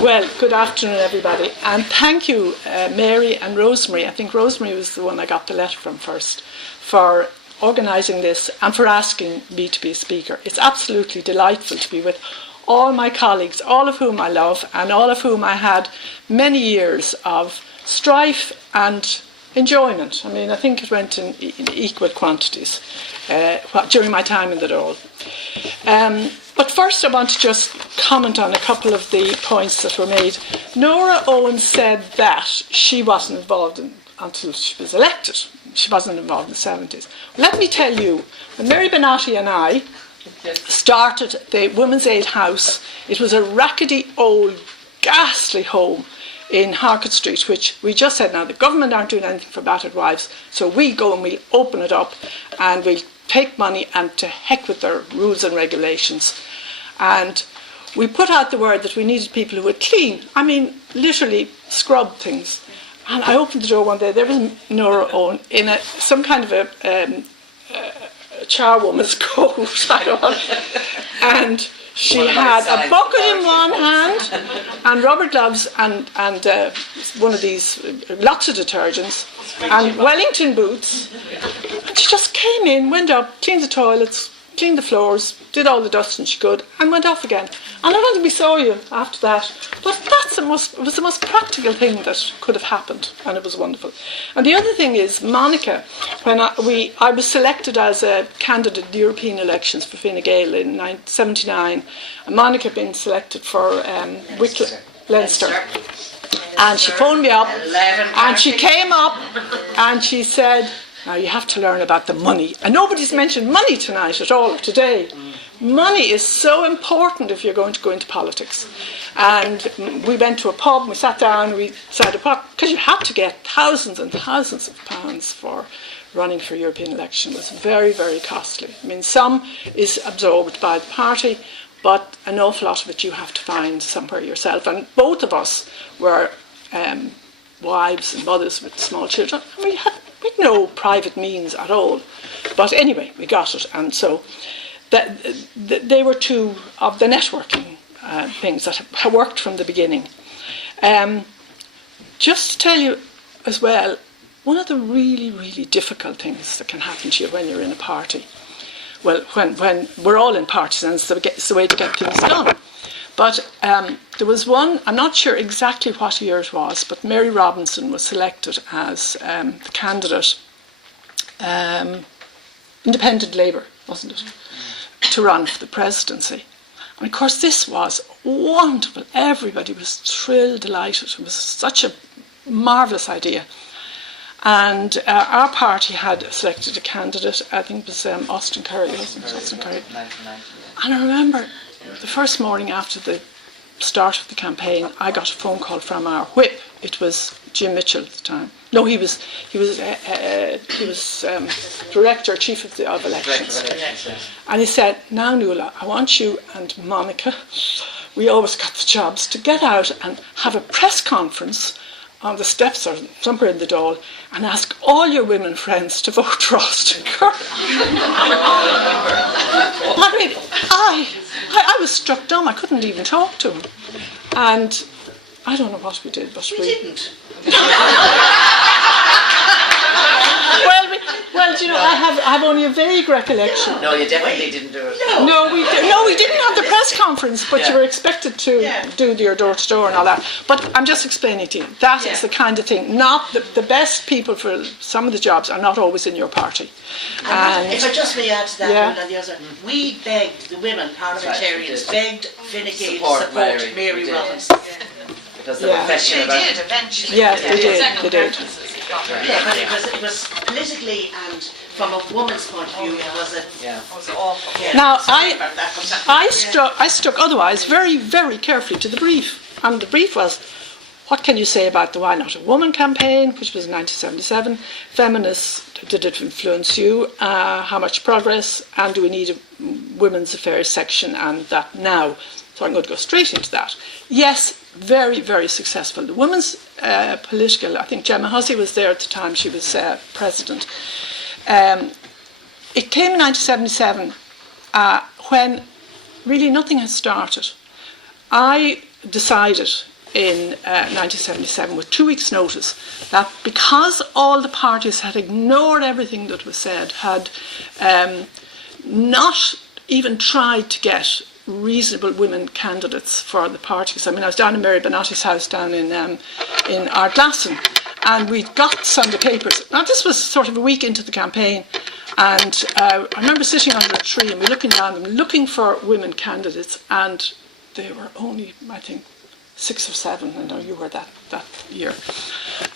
Well, good afternoon, everybody, and thank you, Mary and Rosemary. I think Rosemary was the one I got the letter from first, for organising this and for asking me to be a speaker. It's absolutely delightful to be with all my colleagues, all of whom I love, and all of whom I had many years of strife and enjoyment. I mean, I think it went in equal quantities during my time in the Dáil. But first I want to just comment on a couple of the points that were made. Nora Owen said that she wasn't involved until she was elected. She wasn't involved in the 70s. Let me tell you, when Mary Benatti and I started the Women's Aid House, it was a rackety old, ghastly home in Harcourt Street, which we just said, now the government aren't doing anything for battered wives, so we go and we'll open it up and we'll take money and to heck with their rules and regulations. And we put out the word that we needed people who would clean, I mean literally scrub things. And I opened the door one day, there was Nora Owen in some kind of a charwoman's coat, I don't know. And she had a bucket in one hand and rubber gloves and one of these, lots of detergents and Wellington boots. And she just came in, went up, cleaned the toilets, cleaned the floors, did all the dusting she could and went off again. And I don't think we saw you after that. But it was the most practical thing that could have happened, and it was wonderful. And the other thing is, Monica, when I was selected as a candidate in the European elections for Fine Gael in 1979, and Monica had been selected for Leinster. And she phoned me up, and she came up, and she said, now you have to learn about the money. And nobody's mentioned money tonight at all, today. Money is so important if you're going to go into politics. And we went to a pub, we sat down, we decided, because you had to get thousands and thousands of pounds for running for European election. It was very, very costly. I mean, some is absorbed by the party, but an awful lot of it you have to find somewhere yourself. And both of us were wives and mothers with small children. And we had no private means at all. But anyway, we got it. And so they were two of the networking things that have worked from the beginning. Just to tell you as well, one of the really, really difficult things that can happen to you when you're in a party, well, when we're all in parties and it's the way to get things done. But there was one, I'm not sure exactly what year it was, but Mary Robinson was selected as the candidate, Independent Labour, wasn't it, to run for the presidency. And of course this was wonderful. Everybody was thrilled, delighted. It was such a marvellous idea. And our party had selected a candidate, I think it was Austin Curry, wasn't it? Austin Curry. And I remember the first morning after the start of the campaign, I got a phone call from our whip. It was Jim Mitchell at the time. No, he was director, chief of elections. And he said, now Nuala, I want you and Monica, we always got the jobs, to get out and have a press conference on the steps or somewhere in the Dáil and ask all your women friends to vote for Austin Curry. I mean, I was struck dumb. I couldn't even talk to him. And I don't know what we did, but we didn't. Well, do you know, I have only a vague recollection. No, you definitely didn't do it. No, we didn't have the press conference, but you were expected to do your door-to-door and all that. But I'm just explaining to you, that is the kind of thing. Not the best people for some of the jobs are not always in your party. And if I just may add to that, we begged, the women parliamentarians begged Fine Gael to support Mary Robinson. Because they were questioning about They did eventually. Yes, they did. Yeah, but it was politically and from a woman's point of view, it was awful. Yeah, now, I stuck otherwise very, very carefully to the brief. And the brief was, what can you say about the Why Not a Woman campaign, which was in 1977, feminists, did it influence you, how much progress, and do we need a women's affairs section, and that now. So I'm going to go straight into that. Yes, very, very successful. The women's political, I think Gemma Hussey was there at the time, she was president. It came in 1977 when really nothing had started. I decided in 1977, with 2 weeks' notice, that because all the parties had ignored everything that was said, had not even tried to get reasonable women candidates for the parties. I mean, I was down in Mary Benatti's house down in Ardglasson, and we got Sunday papers. Now, this was sort of a week into the campaign, and I remember sitting under a tree and we looking down and looking for women candidates, and there were only, I think, 6 or 7, I know you were that year.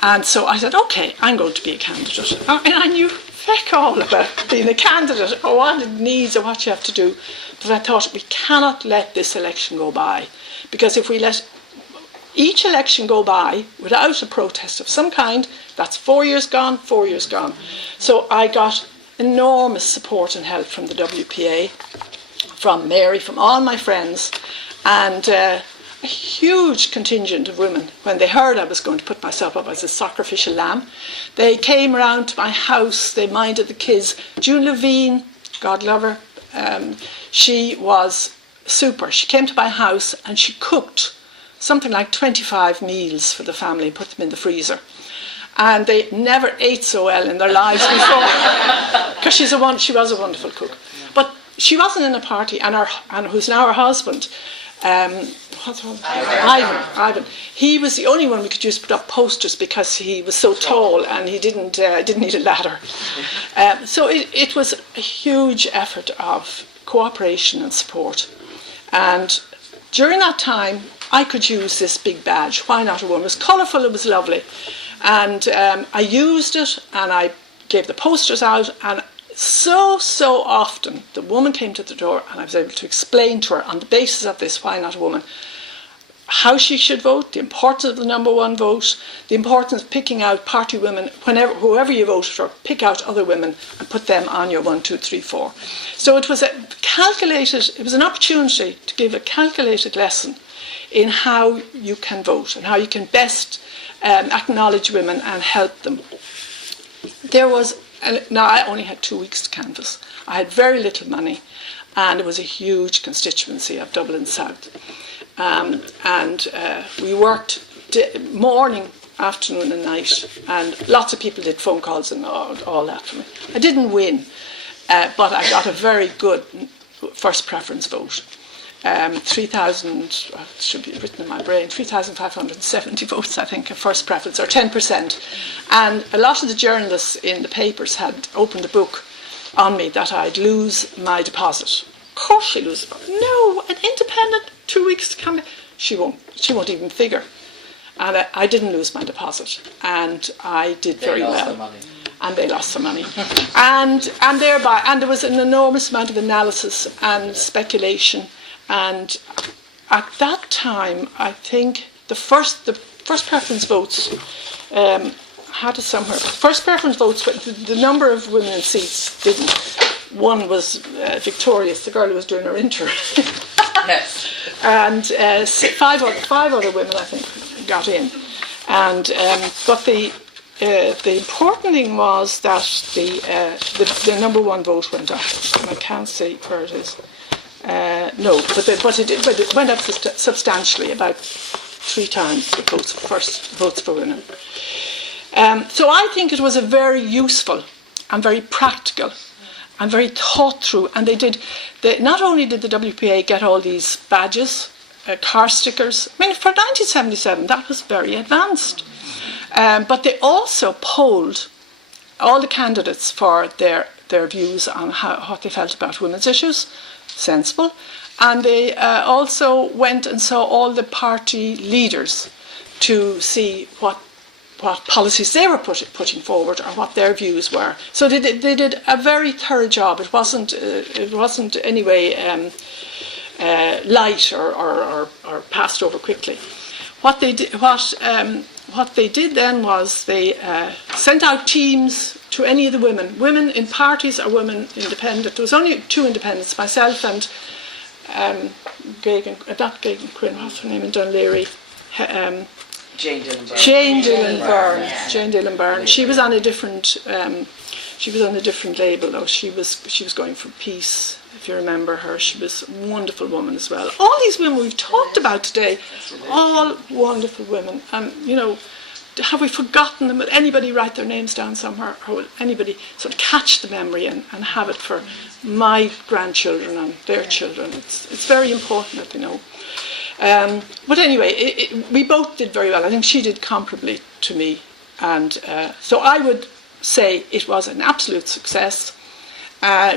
And so I said, okay, I'm going to be a candidate. And I knew feck all about being a candidate, or what it needs, or what you have to do. But I thought, we cannot let this election go by. Because if we let each election go by without a protest of some kind, that's 4 years gone, 4 years gone. So I got enormous support and help from the WPA, from Mary, from all my friends, and a huge contingent of women. When they heard I was going to put myself up as a sacrificial lamb, they came round to my house, they minded the kids. June Levine, God love her, she was super. She came to my house and she cooked something like 25 meals for the family and put them in the freezer. And they never ate so well in their lives before, because she was a wonderful cook. But she wasn't in a party, and who's now her husband, Ivan. He was the only one we could use to put up posters because he was so tall and he didn't need a ladder. So it was a huge effort of cooperation and support. And during that time, I could use this big badge. Why not a woman? It was colourful, it was lovely. And I used it, and I gave the posters out, and so often the woman came to the door and I was able to explain to her on the basis of this, why not a woman, how she should vote, the importance of the number one vote, the importance of picking out party women, whoever you voted for, pick out other women and put them on your 1, 2, 3, 4. So it was it was an opportunity to give a calculated lesson in how you can vote and how you can best acknowledge women and help them. Now, I only had 2 weeks to canvass. I had very little money, and it was a huge constituency of Dublin South. We worked morning, afternoon and night, and lots of people did phone calls and all that for me. I didn't win, but I got a very good first preference vote. 3,000, should be written in my brain, 3,570 votes, I think, of first preference, or 10%. And a lot of the journalists in the papers had opened a book on me that I'd lose my deposit. Of course she loses. No, an independent, 2 weeks to come. She won't even figure. And I didn't lose my deposit. And I did very well. They lost their money. And they lost some money. And there was an enormous amount of analysis and speculation. And at that time, I think the first preference votes had it somewhere. First preference votes, the number of women in seats didn't. One was victorious, the girl who was doing her inter. Yes. And five other women, I think, got in. And but the important thing was that the number one vote went up. And I can't see where it is. No, but it went up substantially, about 3 times the votes for women. So I think it was a very useful and very practical and very thought through. And not only did the WPA get all these badges, car stickers. I mean, for 1977, that was very advanced. But they also polled all the candidates for their views on what they felt about women's issues. Sensible. And they also went and saw all the party leaders to see what policies they were putting forward or what their views were. So they did a very thorough job. It wasn't anyway light or passed over quickly. What they did then was they sent out teams to any of the women in parties or women independent. There was only 2 independents, myself and not Gagan Quinn, what's her name in Dunleary? Jane Dillon Byrne. Jane Dillon Byrne. She was on a different She was on a different label though. She was going for peace, if you remember her. She was a wonderful woman as well. All these women we've talked about today, all wonderful women. And, you know, have we forgotten them? Would anybody write their names down somewhere? Or will anybody sort of catch the memory and have it for my grandchildren and their children? It's very important that they know. But anyway, we both did very well. I think she did comparably to me. And so I would say it was an absolute success.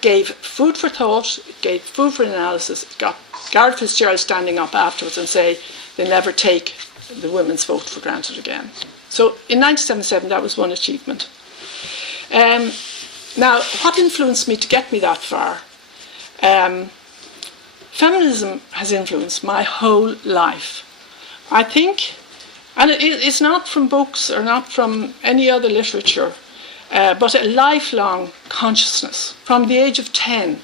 Gave food for thought, gave food for analysis. It got Gareth Fitzgerald standing up afterwards and say they never take the women's vote for granted again. So in 1977, that was one achievement. Now, what influenced me to get me that far? Feminism has influenced my whole life. I think, and it's not from books or not from any other literature, but a lifelong consciousness. From the age of 10,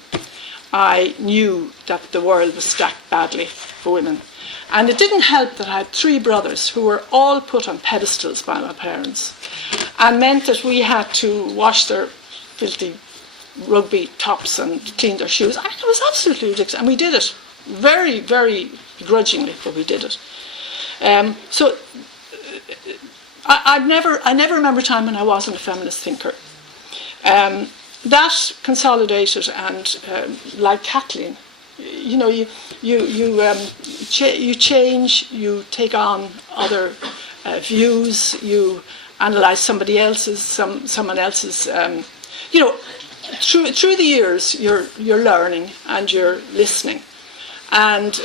I knew that the world was stacked badly for women. And it didn't help that I had 3 brothers who were all put on pedestals by my parents, and meant that we had to wash their filthy rugby tops and clean their shoes. It was absolutely ridiculous, and we did it very, very begrudgingly, but we did it. So I never remember a time when I wasn't a feminist thinker. That consolidated, and like Kathleen, you know, you change, you take on other views, you analyse somebody else's, someone else's. You know, through the years, you're learning and you're listening, and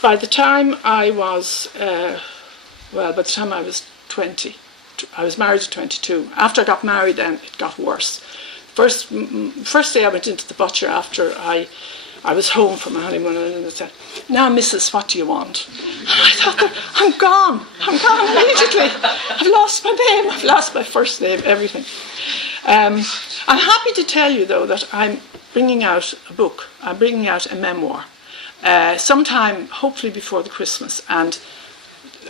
by the time I was 20, I was married at 22. After I got married, then it got worse. First day I went into the butcher after I was home from my honeymoon, and they said, "Now, Mrs., what do you want?" And I thought, I'm gone immediately. I've lost my name, I've lost my first name, everything. I'm happy to tell you, though, that I'm bringing out a book. I'm bringing out a memoir, sometime, hopefully before the Christmas. And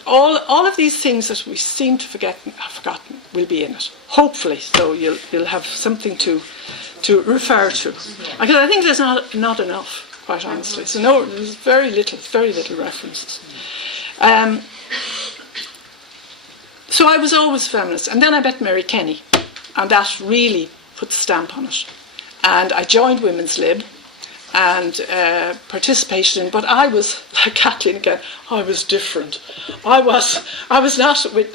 all of these things that we seem to have forgotten will be in it, hopefully. So you'll have something to refer to. Because I think there's not enough, quite honestly. So no, there's very little references. So I was always a feminist. And then I met Mary Kenny, and that really put the stamp on it. And I joined Women's Lib and participated in, but I was, like Kathleen again, I was different. I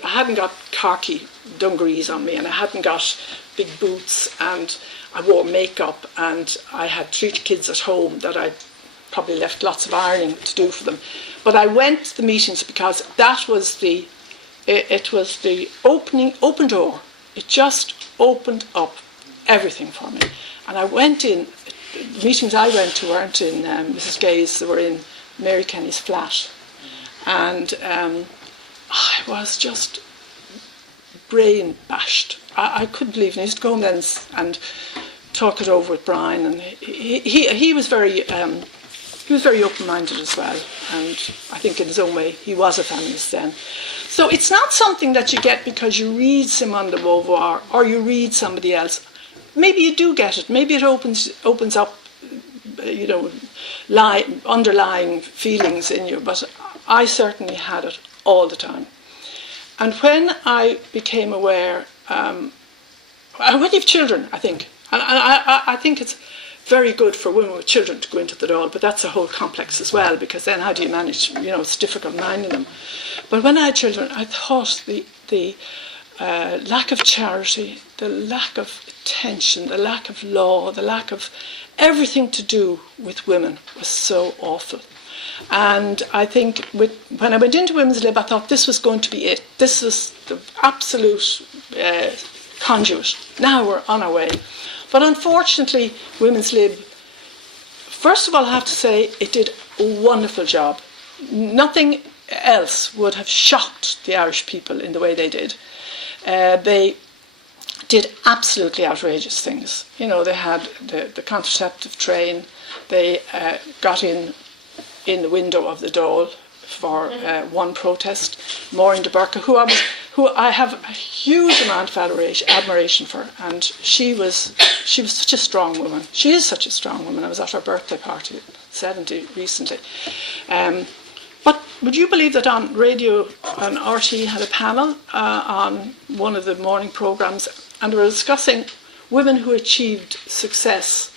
hadn't got khaki dungarees on me, and I hadn't got big boots, and I wore makeup, and I had 3 kids at home that I probably left lots of ironing to do for them. But I went to the meetings because that was the open door. It just opened up everything for me. And I went in, the meetings I went to weren't in Mrs. Gay's, they were in Mary Kenny's flat. And I was just brain bashed. I couldn't believe it. I used to go home then and talk it over with Brian, and he was very open-minded as well, and I think in his own way he was a feminist then. So it's not something that you get because you read Simone de Beauvoir or you read somebody else. Maybe you do get it. Maybe it opens up, you know, underlying feelings in you. But I certainly had it all the time. And when I became aware, when you have children, I think, and I think it's very good for women with children to go into the Dáil, but that's a whole complex as well, because then how do you manage, you know, it's difficult minding them. But when I had children, I thought the lack of charity, the lack of attention, the lack of law, the lack of everything to do with women was so awful. And I think when I went into Women's Lib, I thought this was going to be it. This was the absolute conduit. Now we're on our way. But unfortunately, Women's Lib, first of all, I have to say, it did a wonderful job. Nothing else would have shocked the Irish people in the way they did. They did absolutely outrageous things. You know, they had the contraceptive train. They got in the window of the Dáil for one protest. Maureen de Burke, who I was who I have a huge amount of admiration for, and she was such a strong woman. She is such a strong woman. I was at her birthday party, 70 recently. But would you believe that on radio, on RT had a panel on one of the morning programmes, and they were discussing women who achieved success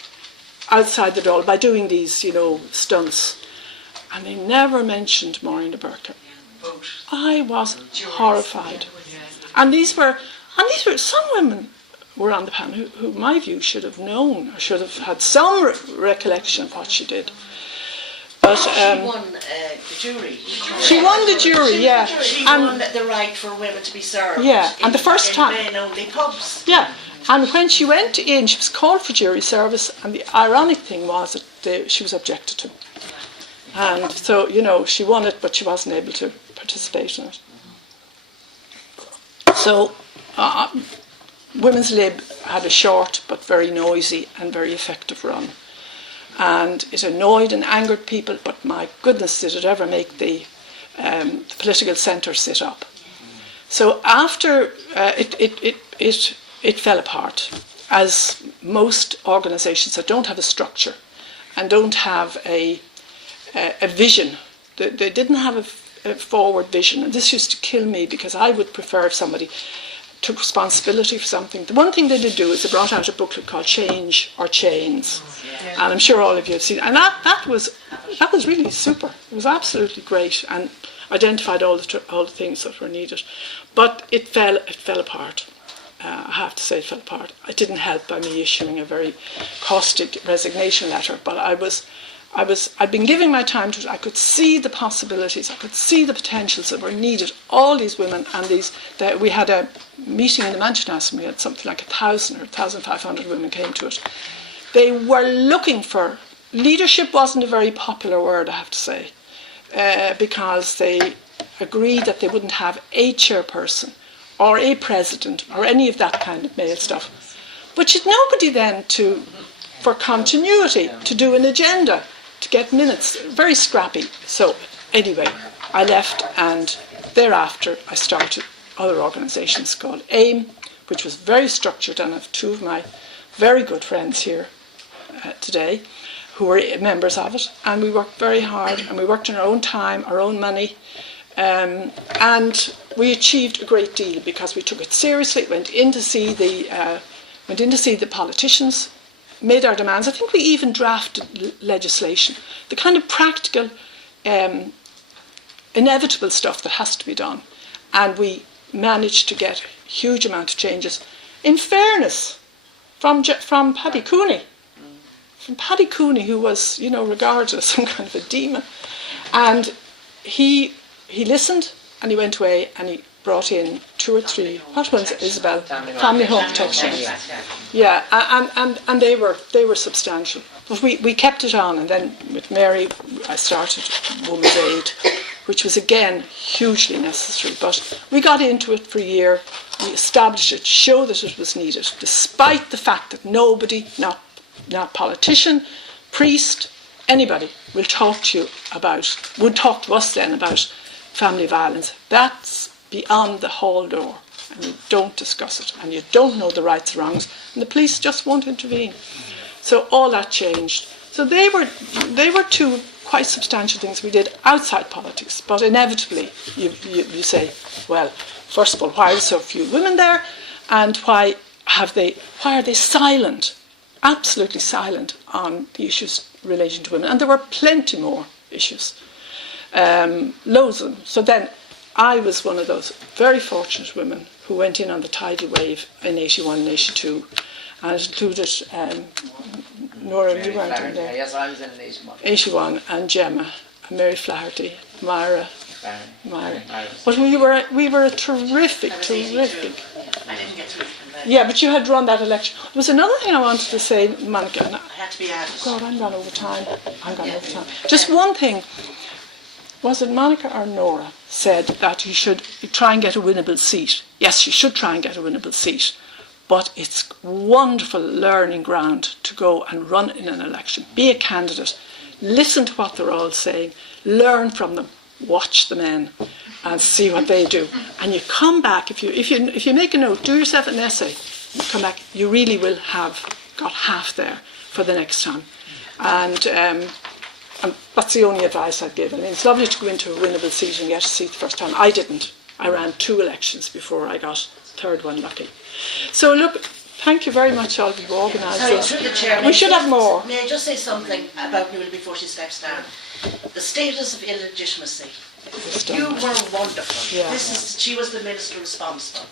outside the Dáil by doing these, stunts. And they never mentioned Maureen de Burke. I was horrified. And these were some women were on the panel who, in my view, should have known, or should have had some recollection of what she did. But she won the jury. She won the jury, yeah. She won the right for women to be served. Yeah, and the first time. In men-only pubs. Yeah, and when she went in, she was called for jury service, and the ironic thing was that she was objected to. And so, she won it, but she wasn't able to participate in it. So, Women's Lib had a short but very noisy and very effective run. And it annoyed and angered people, but my goodness, did it ever make the political centre sit up. So after it fell apart, as most organisations that don't have a structure and don't have a vision. They didn't have a forward vision, and this used to kill me, because I would prefer if somebody took responsibility for something. The one thing they did do is they brought out a booklet called Change or Chains, and I'm sure all of you have seen it. And that was really super. It was absolutely great, and identified all the things that were needed. But it fell apart. I have to say it fell apart. It didn't help by me issuing a very caustic resignation letter, but I'd been giving my time to it. I could see the possibilities. I could see the potentials that were needed. All these women, and we had a meeting in the Mansion House, and we had something like 1,000 or 1,500 women came to it. They were looking for leadership. Wasn't a very popular word, I have to say, because they agreed that they wouldn't have a chairperson or a president or any of that kind of male stuff. But you'd nobody then for continuity, to do an agenda, to get minutes. Very scrappy. So anyway, I left, and thereafter I started other organisations called AIM, which was very structured, and I have two of my very good friends here today who were members of it, and we worked very hard, and we worked in our own time, our own money, and we achieved a great deal because we took it seriously. Went in to see the politicians, made our demands. I think we even drafted legislation, the kind of practical, inevitable stuff that has to be done, and we managed to get a huge amount of changes. In fairness, from Paddy Cooney, who was, regarded as some kind of a demon, and he listened, and he went away, and he brought in 2 or 3, what was it, Isabel? Family home protection. Yeah, and they were substantial. But we kept it on, and then with Mary I started Women's Aid, which was again hugely necessary. But we got into it for a year, we established it, showed that it was needed, despite the fact that nobody, not politician, priest, anybody, would talk to us then about family violence. That's beyond the hall door, and you don't discuss it, and you don't know the rights and wrongs, and the police just won't intervene. So all that changed. So they were 2 quite substantial things we did outside politics, but inevitably you say, well, first of all, why are so few women there, and why are they silent, absolutely silent on the issues relating to women? And there were plenty more issues, loads of them. So then I was one of those very fortunate women who went in on the tidal wave in 81 and 82, and it included Nora, you weren't in there. Yes, I was in 81. 81, and Gemma, and Mary Flaherty, Myra. But we were a terrific. I didn't get through. Yeah, but you had run that election. There was another thing I wanted to say, Monica. I had to be added. God, I'm gone over time. Just one thing. Was it Monica or Nora said that you should try and get a winnable seat? Yes, you should try and get a winnable seat, but it's wonderful learning ground to go and run in an election. Be a candidate, listen to what they're all saying, learn from them, watch the men, and see what they do. And you come back, if you make a note, do yourself an essay, you come back, you really will have got half there for the next time. And that's the only advice I'd give. I mean, it's lovely to go into a winnable seat and get a seat the first time. I didn't. I ran 2 elections before I got third one lucky. So look, thank you very much all for organising. Sorry, through the chair. We should have more. May I just say something about Nuala before she steps down? The status of illegitimacy. You were wonderful. Yeah. She was the minister responsible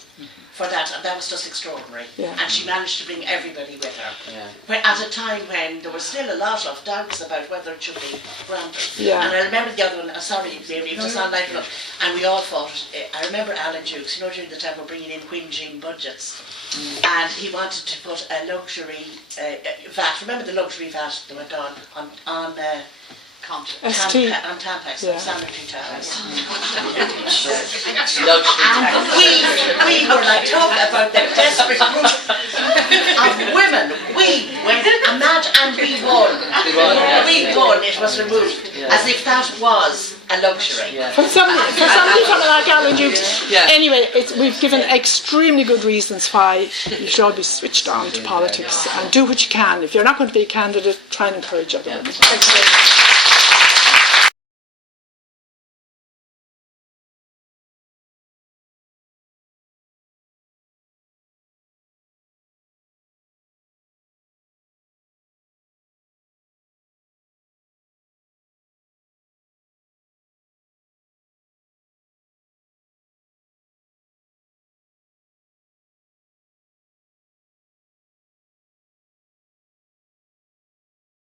for that, and that was just extraordinary. Yeah. And she managed to bring everybody with her. Yeah. But at a time when there was still a lot of doubts about whether it should be granted. Yeah. And I remember the other one, sorry, Mary, it was on light enough, and we all fought. I remember Alan Dukes, during the time we're bringing in whinging budgets. And he wanted to put a luxury VAT. Remember the luxury VAT that went on Tampax, Yeah. sanitary towels. Luxury And tax. we were like talking about the desperate group of women. We went mad and we won. We won. It was removed as if that was a luxury. Yeah. For somebody like Alan Dukes. Yeah. Anyway, we've given extremely good reasons why you should all be switched on to politics and do what you can. If you're not going to be a candidate, try and encourage other women. Thanks very much.